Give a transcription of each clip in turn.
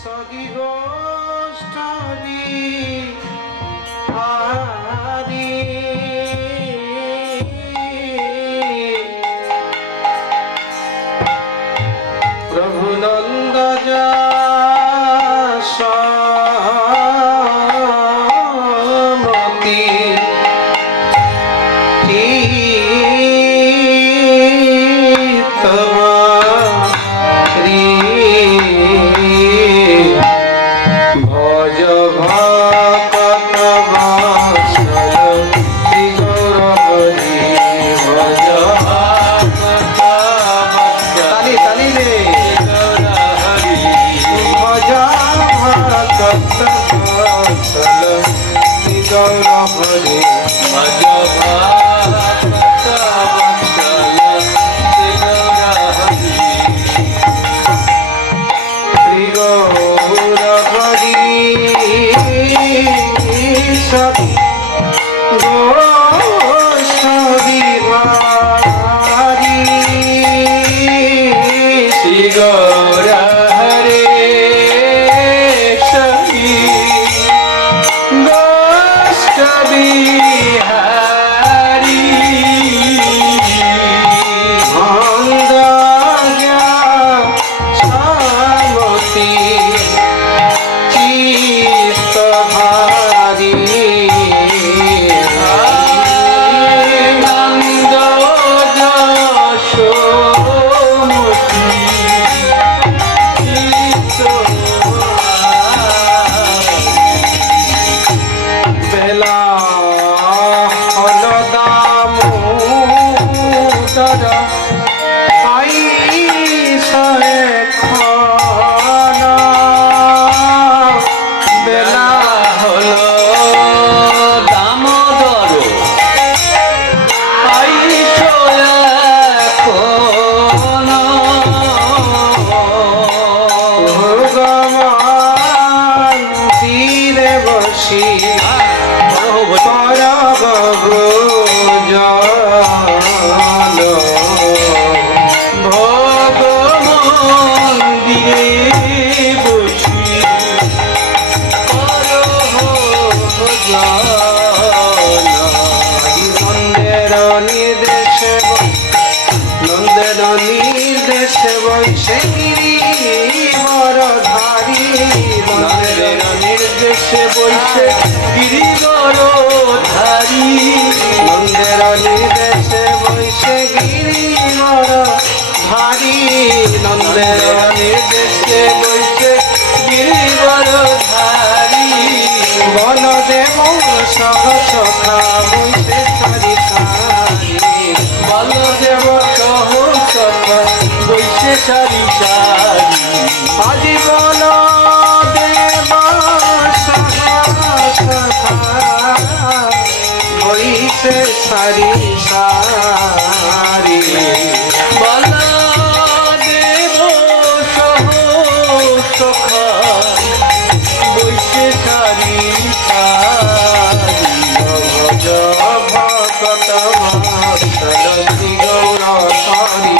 सखी गोष्ठी हारी प्रभु नंद जामती निर्देशे वैशे गिरिवरधारी नंदेर निर्देशे वैशे गिरिवरधारी नंदेर निर्देशे वैशे गिरिवरधारी नंदेर निर्देशे वैशे गिरिवरधारी बलदेव सह सखा वैशे सारी बलदेव सह বৈশে সারি সারি আজি বল দেব বৈশে সারি সারি বল দেব সহ সখা বৈশে সারি সারি ভজ ভকত ভক্তি গৌর সারি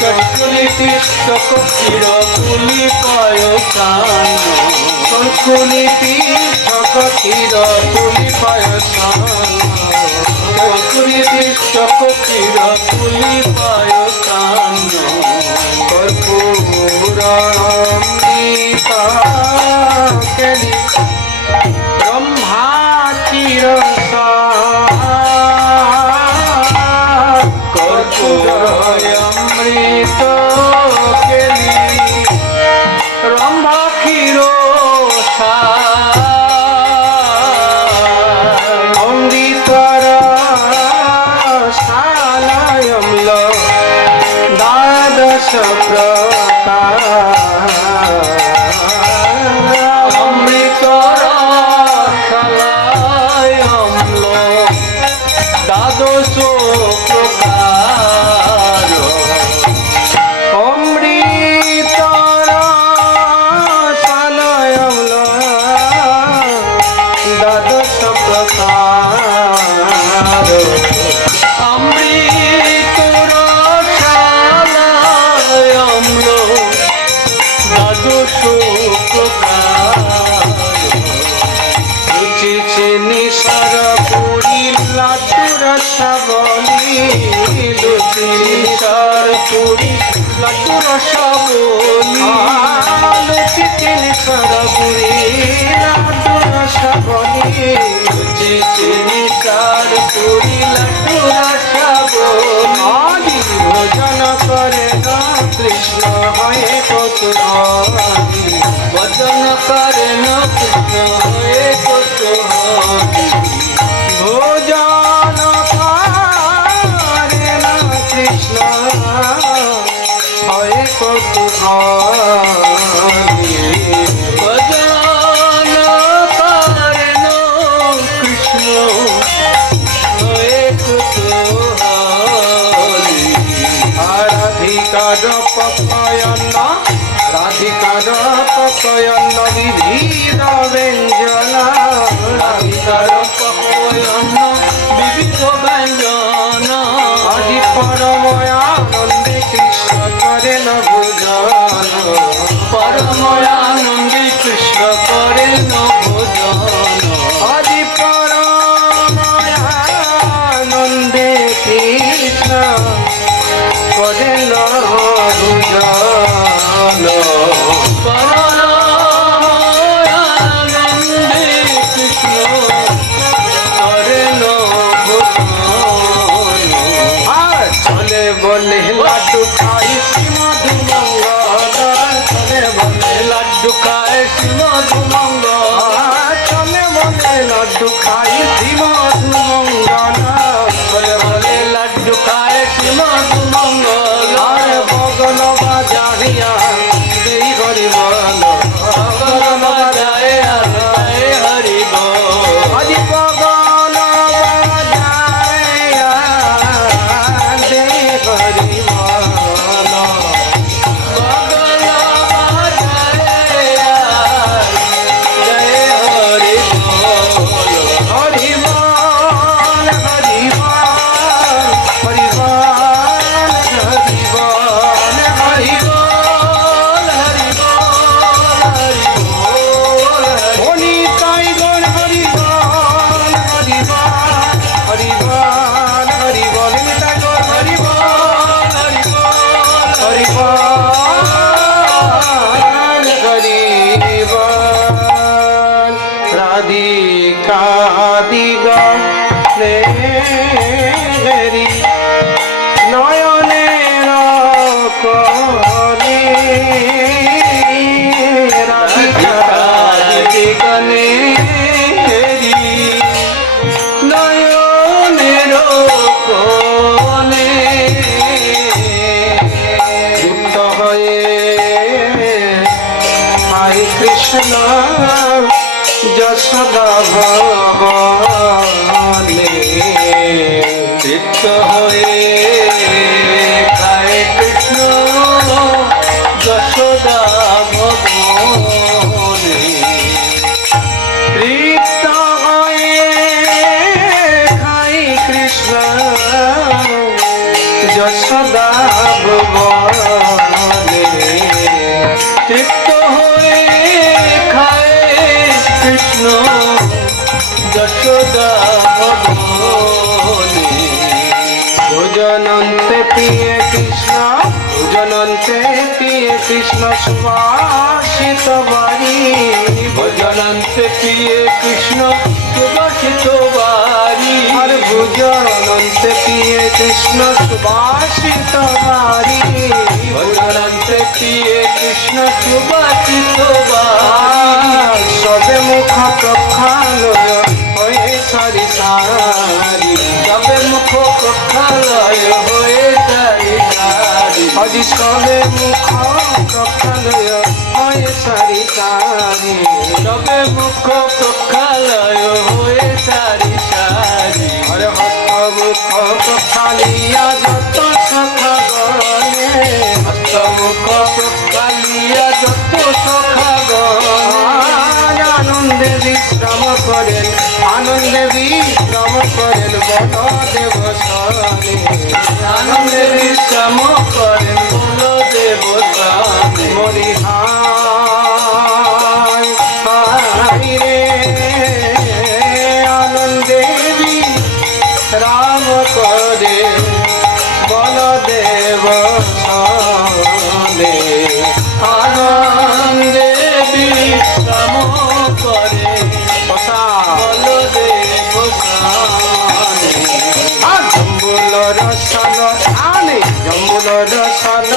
চক্ষুলিতি চকক্ষীর তুলি পায়সান চক্ষুলিতি চকক্ষীর তুলি পায়সান চক্ষুলিতি চকক্ষীর তুলি পায়সান কর্পূরামৃতা কেলি ব্রহ্মাচির কর্পূরামৃত কেলি রম্ভাক্ষীর অমৃতর শালায়ম্ল দ্বাদশ প্রকার অমৃতর শালায়ম্ল দ্বাদশ প্রকার অমৃতর শালায়ম্ল দ্বাদশ প্রকার অমৃতর শালায়ম্ল দ্বাদশ প্রকার রুচিছে নিসার পুরী লাড্ডুর সবলি লুচি নিসার পুরী লাড্ডুর সবলি লুচিছে নিসার পুরী লাড্ডুর সবলি লুচিছে নিসার পুরী লাড্ডুর সবলি ভোজন করে না কৃষ্ণ হয়ে কৌতূহলী ভজন করে না কৃষ্ণ হয়ে কৌতূহলী ভোজন করে না কৃষ্ণ হয়ে কৌতূহলী ভজন করে না কৃষ্ণ হয়ে কৌতূহলী রাধিকার পপয়ন রাধিকার পপয়ন বিবিধ ব্যঞ্জন রাধিকার পপয়ন বিবিধ ব্যঞ্জন আজি পরময়ানন্দে কৃষ্ণ করেন ভোজন পরময়ানন্দে কৃষ্ণ করেন ভোজন আজি পরময়ানন্দে কৃষ্ণ করেন ভোজন পরমানন্দে কৃষ্ণ করেন ভোজন চলে বলে লাড্ডু খাই শ্রীমধু মঙ্গল চলে বলে লাড্ডু খাই শ্রীমধু মঙ্গল চলে বলে লাড্ডু খাই শ্রীমধু মঙ্গল চলে বলে লাড্ডু খাই শ্রীমধু মঙ্গল বগল বাজারিয়া দেই হরি বল বগল বাজারিয়া দেই হরি বল হরি বগল বাজারিয়া দেই হরি বল বগল বাজারিয়া দেই হরি বল হরি বল হরি বল হরি বল হরি বল রাধিকাদিগণেরি নয়নের কোণে রাধিকাদিগণেরি নয়নের কোণে যুক্ত হয়ে হরে কৃষ্ণ যশোদা ভবনে তৃপ্ত হয়ে খায় কৃষ্ণ যশোদা ভবনে তৃপ্ত হয়ে খায় কৃষ্ণ যশোদা কৃষ্ণ যশোদা ভবনে ভোজনন্তে পিয়ে কৃষ্ণ ভোজনন্তে পিয়ে কৃষ্ণ সুবাসিত বাড়ি ভোজনন্তে পিয়ে কৃষ্ণ সুবাসিত বাড়ি আর ভোজনন্তে পিয়ে কৃষ্ণ সুবাসিত বাড়ি ভোজনন্তে পিয়ে কৃষ্ণ সুবাসিত বাড়ি সবে মুখ প্রক্ষালয় হয়ে সারি সারি সবে মুখ প্রক্ষালয় হয়ে সারি সারি আজি সবে মুখ প্রক্ষালয় হয়ে সারি সারি সবে মুখ প্রক্ষালয় হয়ে সারি সারি আরে হস্ত মুখ প্রক্ষালিয়া যত সখা গণে হস্ত মুখ প্রক্ষালিয়া যত সখা গণে আনন্দে বিশ্রাম করেন আনন্দে বিশ্রাম করেন বলদেব স্বামী আনন্দে বিশ্রাম করেন বলদেব স্বামী মরি হায় হায় রে আনন্দে বিশ্রাম করে বলদেব স্বামী আনন্দে বিশ্রাম করে বলদেব স্বামী জম্বুল রসাল আনে জম্বুল রসাল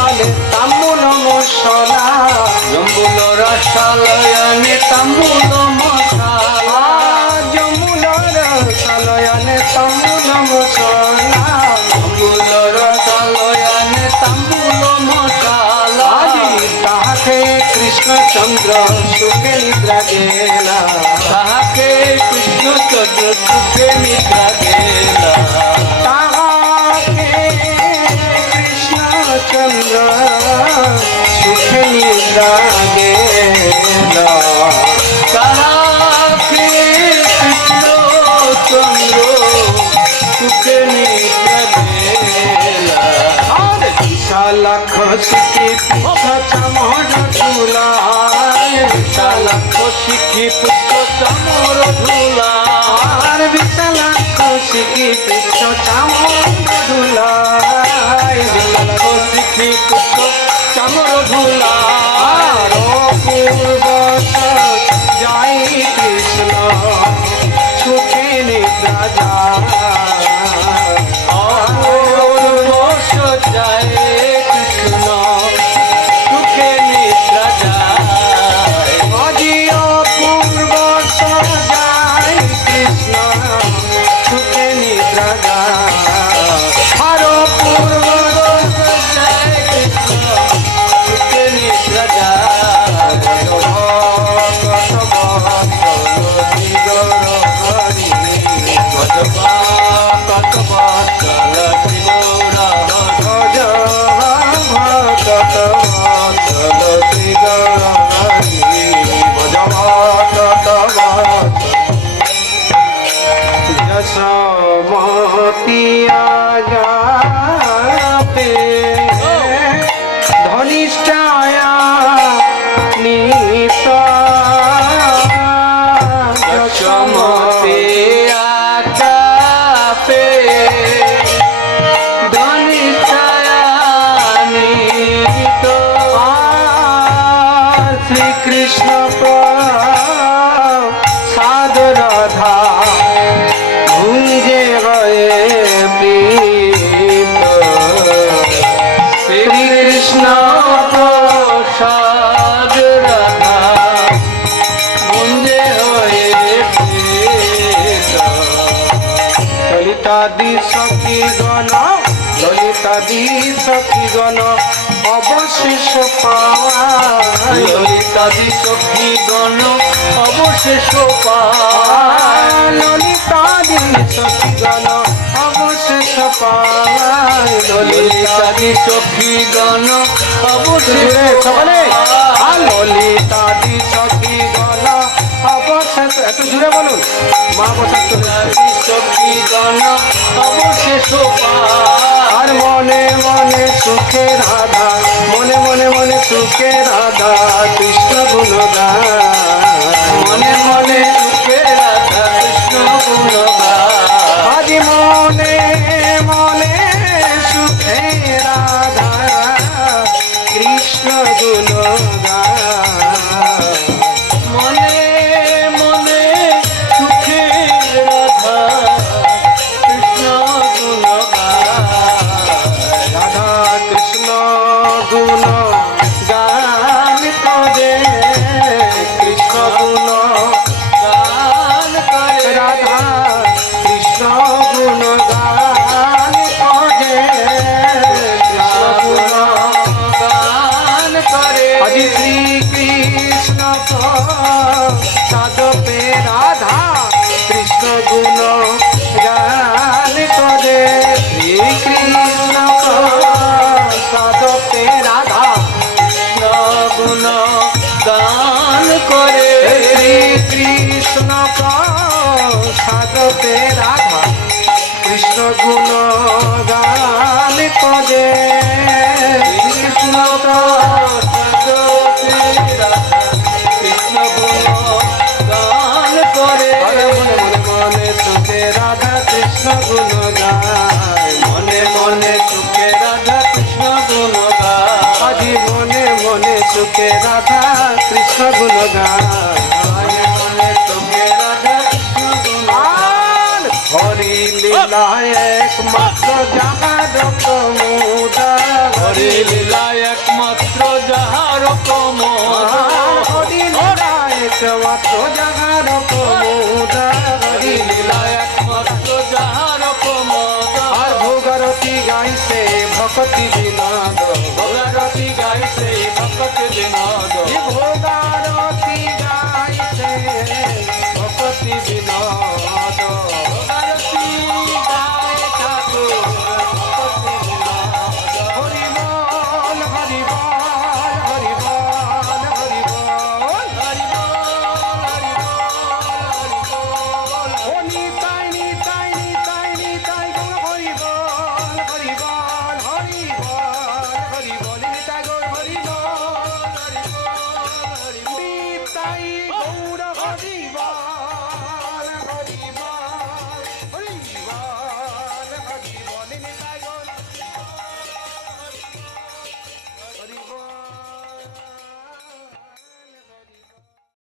আনে তাম্বুল মশলা জম্বুল রসাল আনে তাম্বুল মশলা জম্বুল রসাল আনে তাম্বুল মশলা জম্বুল রসাল আনে তাম্বুল মশলা তাহাকে কৃষ্ণচন্দ্র সুখে নিদ্রা গেলা তাহাকে কৃষ্ণচন্দ্র সুখে নিদ্রা গেলা তাহাকে কৃষ্ণচন্দ্র সুখে নিদ্রা গেলা তাহাকে কৃষ্ণচন্দ্র সুখে নিদ্রা গেলা বিশালাখ শিখি পিছা চামর ধুলায় বিশালাখ শিখি পুষ্প চামর ধুলায় বিশালাখ শিখি পুষ্প চামর ধুলায় বিশালাখ শিখি পুষ্প চামর ধুলায় পূর্ব যাই কৃষ্ণ সুখে নিদ্রা যায় জয় কৃষ্ণ সুখে নিদ্রা যায় অজিয় পূর্ব যায় কৃষ্ণ সুখে নিদ্রা যায় আর পূর্ব যায় কৃষ্ণ সুখে নিদ্রা যায় যশোমতিয়া যাপে ধনিষ্ঠায়া নিত যশোমতিয়া যাপে ধনিষ্ঠায়া নিত শ্রীকৃষ্ণ সাদ রাধা ভুঞ্জে হয়ে প্রীত শ্রীকৃষ্ণ প্রসাদ রাধা ভুঞ্জে হয়ে প্রীত ললিতাদি সখী গণ ললিতাদি সখী গণ অবশেষ পাওয়ায় ললিতাদি সখী গণ অবশেষ পাওয়ায় ললিতাদি সখী গণ অবশেষ পাওয়ায় ললিতাদি সখী গণ অবশেষ সকলে ললিতাদি সখী গণ অবশেষ এত জুড়ে বলুন মা বসাত সখী গণ অবশেষ আর মনে মনে সুখে রাধা মনে মনে মনে সুখে রাধা কৃষ্ণ গুণগান মনে মনে সুখে রাধা কৃষ্ণ গুণ গায় আজ মনে মনে সুখে রাধা কৃষ্ণ গুণ গায় মনে মনে সুখে রাধা কৃষ্ণ গুণ গায় রাধা কৃষ্ণ গুণ গান করে কৃষ্ণ গুণ গান করে রাধা কৃষ্ণ গুণ গান করে কৃষ্ণ গুণ গান করে আজি শ্রী কৃষ্ণ সাধপে রাধা কৃষ্ণ গুণ গান করে শ্রী কৃষ্ণ সাধপে রাধা গুণ গান করে শ্রী কৃষ্ণ সাধপে রাধা কৃষ্ণ গুণ গান করে কৃষ্ণ কৃষ্ণ গুণ গান করে মনে মনে সুখে রাধা কৃষ্ণ গুণ গায় মনে মনে সুখে রাধা কৃষ্ণ গুণ গায় আজি মনে মনে সুখে রাধা কৃষ্ণ গুণ গায় মনে মনে সুখে রাধা কৃষ্ণ গুণ গায় হরি লীলা একমাত্র যাহার কমুদার হরি লীলা একমাত্র যাহার কমল হরি লীলা একমাত্র যাহার কমুদার হরি লীলা একমাত্র যাহার কমল আর ভোগরতি গাইছে ভক্তি বিনাদ